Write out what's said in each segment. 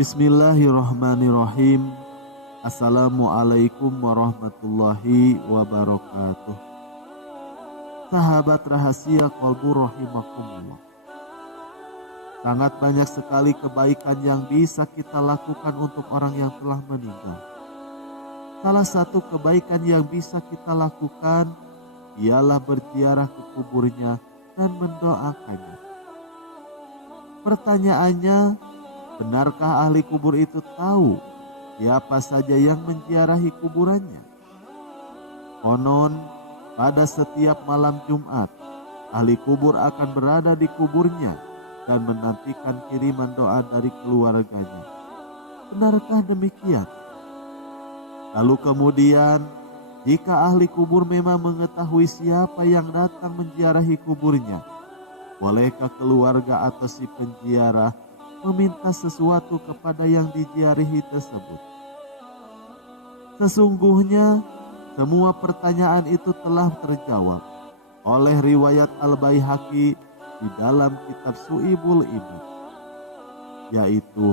Bismillahirrahmanirrahim. Assalamualaikum warahmatullahi wabarakatuh. Sahabat rahasia qalbu rahimakumullah. Sangat banyak sekali kebaikan yang bisa kita lakukan untuk orang yang telah meninggal. Salah satu kebaikan yang bisa kita lakukan ialah berziarah ke kuburnya dan mendoakannya. Pertanyaannya, benarkah ahli kubur itu tahu siapa saja yang menziarahi kuburannya? Konon, pada setiap malam Jumat, ahli kubur akan berada di kuburnya dan menantikan kiriman doa dari keluarganya. Benarkah demikian? Lalu kemudian, jika ahli kubur memang mengetahui siapa yang datang menziarahi kuburnya, bolehkah keluarga atau si penziarah meminta sesuatu kepada yang diziarahi tersebut? Sesungguhnya semua pertanyaan itu telah terjawab oleh riwayat Al-Baihaqi di dalam kitab Su'ibul Ibad, yaitu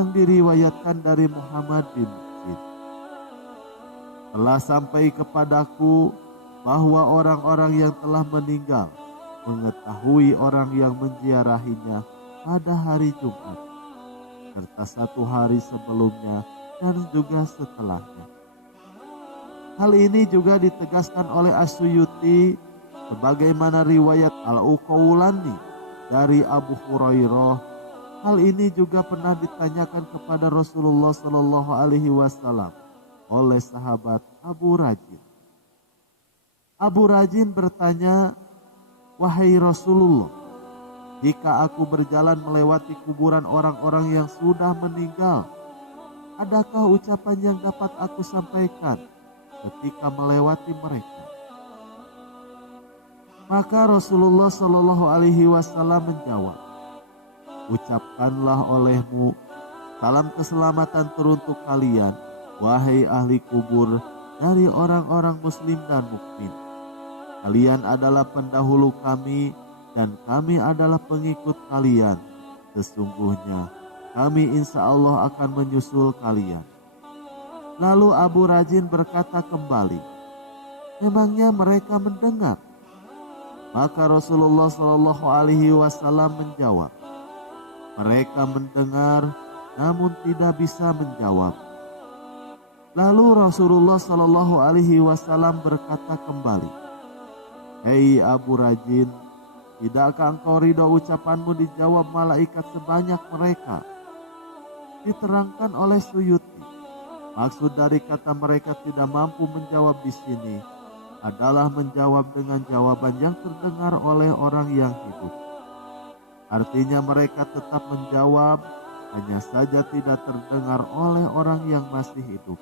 yang diriwayatkan dari Muhammad bin Zaid. Telah sampai kepadaku bahwa orang-orang yang telah meninggal mengetahui orang yang menziarahinya pada hari Jumat, serta satu hari sebelumnya dan juga setelahnya. Hal ini juga ditegaskan oleh As-Suyuti sebagaimana riwayat Al-Uqawlani dari Abu Hurairah. Hal ini juga pernah ditanyakan kepada Rasulullah Shallallahu Alaihi Wasallam oleh sahabat Abu Rajin. Abu Rajin bertanya, "Wahai Rasulullah, jika aku berjalan melewati kuburan orang-orang yang sudah meninggal, adakah ucapan yang dapat aku sampaikan ketika melewati mereka?" Maka Rasulullah Shallallahu Alaihi Wasallam menjawab, "Ucapkanlah olehmu, salam keselamatan teruntuk kalian, wahai ahli kubur dari orang-orang muslim dan mukmin. Kalian adalah pendahulu kami dan kami adalah pengikut kalian. Sesungguhnya kami insya Allah akan menyusul kalian." Lalu Abu Rajin berkata kembali, "Memangnya mereka mendengar?" Maka Rasulullah Shallallahu Alaihi Wasallam menjawab, "Mereka mendengar, namun tidak bisa menjawab." Lalu Rasulullah Shallallahu Alaihi Wasallam berkata kembali, "Hei Abu Rajin, tidakkah engkau ridho ucapanmu dijawab malaikat sebanyak mereka?" Diterangkan oleh Suyuti, maksud dari kata mereka tidak mampu menjawab di sini adalah menjawab dengan jawaban yang terdengar oleh orang yang hidup. Artinya mereka tetap menjawab, hanya saja tidak terdengar oleh orang yang masih hidup.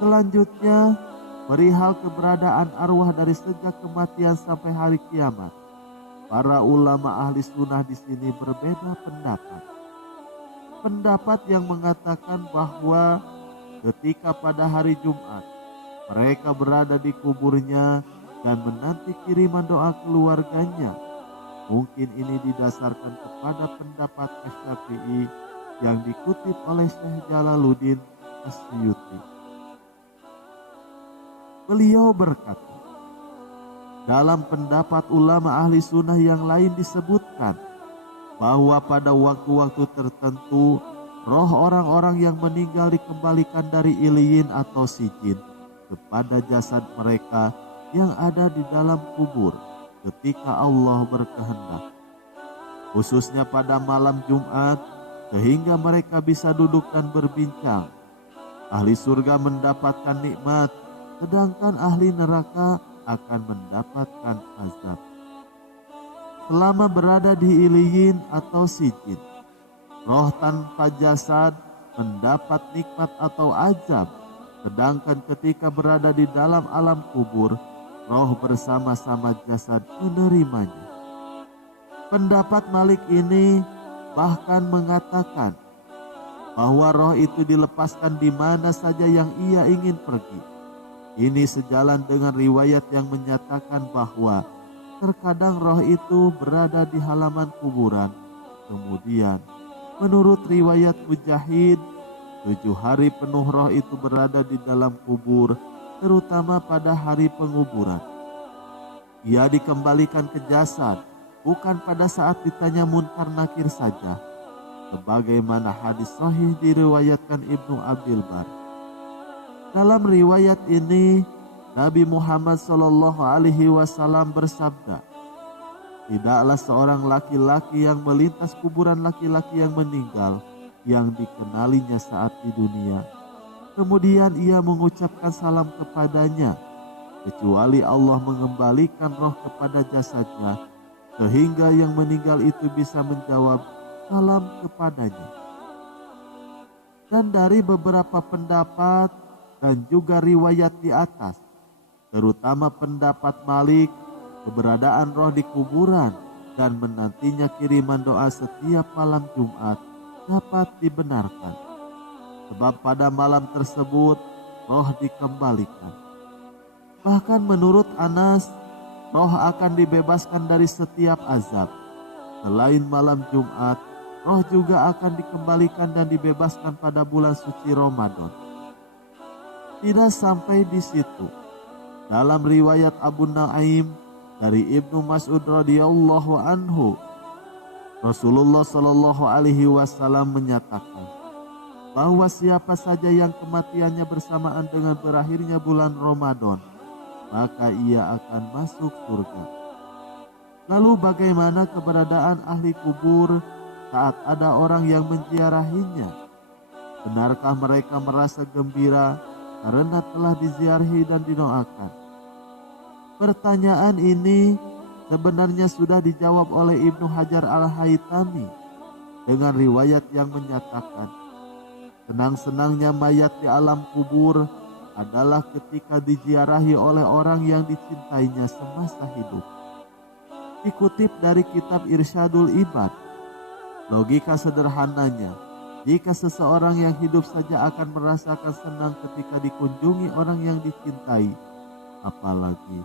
Selanjutnya, perihal keberadaan arwah dari sejak kematian sampai hari kiamat, para ulama ahli sunnah di sini berbeda pendapat. Pendapat yang mengatakan bahwa ketika pada hari Jumat mereka berada di kuburnya dan menanti kiriman doa keluarganya, mungkin ini didasarkan kepada pendapat Asy-Syafi'i yang dikutip oleh Syekh Jalaluddin As-Suyuti. Beliau berkata, dalam pendapat ulama ahli sunnah yang lain disebutkan bahwa pada waktu-waktu tertentu roh orang-orang yang meninggal dikembalikan dari Iliyin atau Sijin kepada jasad mereka yang ada di dalam kubur ketika Allah berkehendak, khususnya pada malam Jumat, sehingga mereka bisa duduk dan berbincang. Ahli surga mendapatkan nikmat, sedangkan ahli neraka akan mendapatkan azab. Selama berada di Iliyin atau Sijin, roh tanpa jasad mendapat nikmat atau azab, sedangkan ketika berada di dalam alam kubur, roh bersama-sama jasad menerimanya. Pendapat Malik ini bahkan mengatakan bahwa roh itu dilepaskan di mana saja yang ia ingin pergi. Ini sejalan dengan riwayat yang menyatakan bahwa terkadang roh itu berada di halaman kuburan, kemudian Menurut riwayat Mujahid, 7 hari penuh roh itu berada di dalam kubur, terutama pada hari penguburan. Ia dikembalikan ke jasad, bukan pada saat ditanya Munkar Nakir saja, sebagaimana hadis sahih diriwayatkan Ibnu Abdul Bar. Dalam riwayat ini, Nabi Muhammad SAW bersabda, "Tidaklah seorang laki-laki yang melintas kuburan laki-laki yang meninggal yang dikenalinya saat di dunia, kemudian ia mengucapkan salam kepadanya, kecuali Allah mengembalikan roh kepada jasadnya, sehingga yang meninggal itu bisa menjawab salam kepadanya." Dan dari beberapa pendapat dan juga riwayat di atas, terutama pendapat Malik, keberadaan roh di kuburan dan menantinya kiriman doa setiap malam Jumat dapat dibenarkan. Sebab pada malam tersebut roh dikembalikan. Bahkan menurut Anas, roh akan dibebaskan dari setiap azab. Selain malam Jumat, roh juga akan dikembalikan dan dibebaskan pada bulan suci Ramadan. Tidak sampai di situ. Dalam riwayat Abu Naim dari Ibnu Mas'ud radhiyallahu anhu, Rasulullah Shallallahu alaihi wasallam menyatakan bahwa siapa saja yang kematiannya bersamaan dengan berakhirnya bulan Ramadan, maka ia akan masuk surga. Lalu bagaimana keberadaan ahli kubur saat ada orang yang menziarahinya? Benarkah mereka merasa gembira karena telah diziarahi dan didoakan? Pertanyaan ini sebenarnya sudah dijawab oleh Ibnu Hajar Al-Haytami dengan riwayat yang menyatakan, senang-senangnya mayat di alam kubur adalah ketika diziarahi oleh orang yang dicintainya semasa hidup. Dikutip dari kitab Irsyadul Ibad, logika sederhananya, jika seseorang yang hidup saja akan merasakan senang ketika dikunjungi orang yang dicintai, apalagi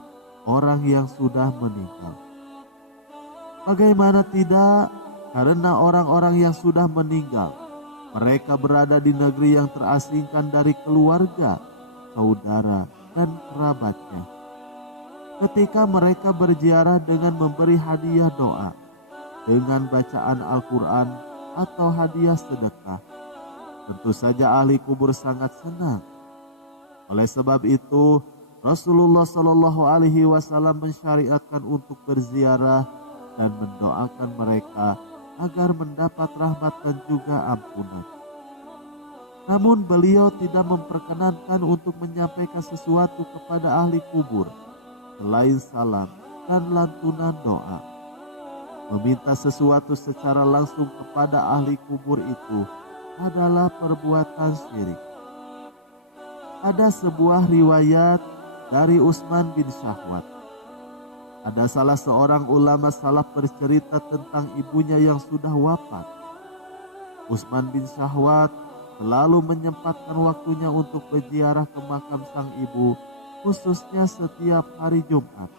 orang yang sudah meninggal. Bagaimana tidak, karena orang-orang yang sudah meninggal, mereka berada di negeri yang terasingkan dari keluarga, saudara, dan kerabatnya. Ketika mereka berziarah dengan memberi hadiah doa, dengan bacaan Al-Quran atau hadiah sedekah, tentu saja ahli kubur sangat senang. Oleh sebab itu, Rasulullah Shallallahu alaihi wasallam mensyariatkan untuk berziarah dan mendoakan mereka agar mendapat rahmat dan juga ampunan. Namun beliau tidak memperkenankan untuk menyampaikan sesuatu kepada ahli kubur selain salam dan lantunan doa. Meminta sesuatu secara langsung kepada ahli kubur itu adalah perbuatan syirik. Ada sebuah riwayat dari Utsman bin Syahwat. Ada salah seorang ulama salaf bercerita tentang ibunya yang sudah wafat. Utsman bin Syahwat selalu menyempatkan waktunya untuk berziarah ke makam sang ibu, khususnya setiap hari Jumat.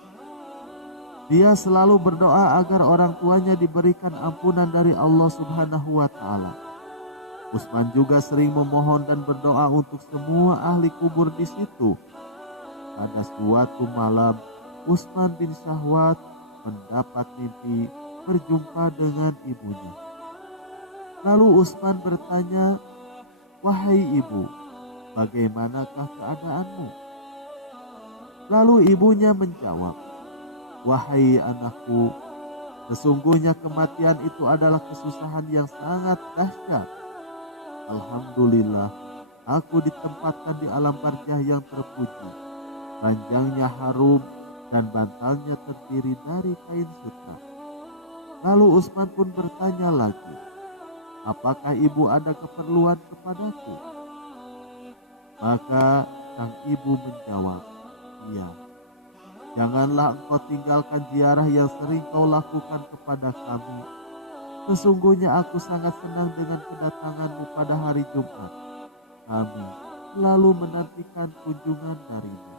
Dia selalu berdoa agar orang tuanya diberikan ampunan dari Allah Subhanahu wa Ta'ala. Utsman juga sering memohon dan berdoa untuk semua ahli kubur di situ. Pada suatu malam, Utsman bin Syahwat mendapat mimpi berjumpa dengan ibunya. Lalu Utsman bertanya, "Wahai ibu, bagaimanakah keadaanmu?" Lalu ibunya menjawab, "Wahai anakku, sesungguhnya kematian itu adalah kesusahan yang sangat dahsyat. Alhamdulillah, aku ditempatkan di alam barjah yang terpuji. Ranjangnya harum dan bantalnya terdiri dari kain sutra." Lalu Utsman pun bertanya lagi, "Apakah ibu ada keperluan kepadaku?" Maka sang ibu menjawab, "Iya. Janganlah engkau tinggalkan ziarah yang sering kau lakukan kepada kami. Sesungguhnya aku sangat senang dengan kedatanganmu pada hari Jumat. Kami selalu menantikan kunjungan darimu.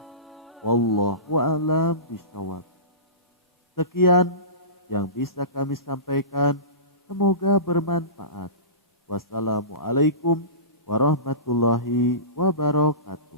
Wallahu a'lam bishawab." Sekian yang bisa kami sampaikan, semoga bermanfaat. Wassalamualaikum warahmatullahi wabarakatuh.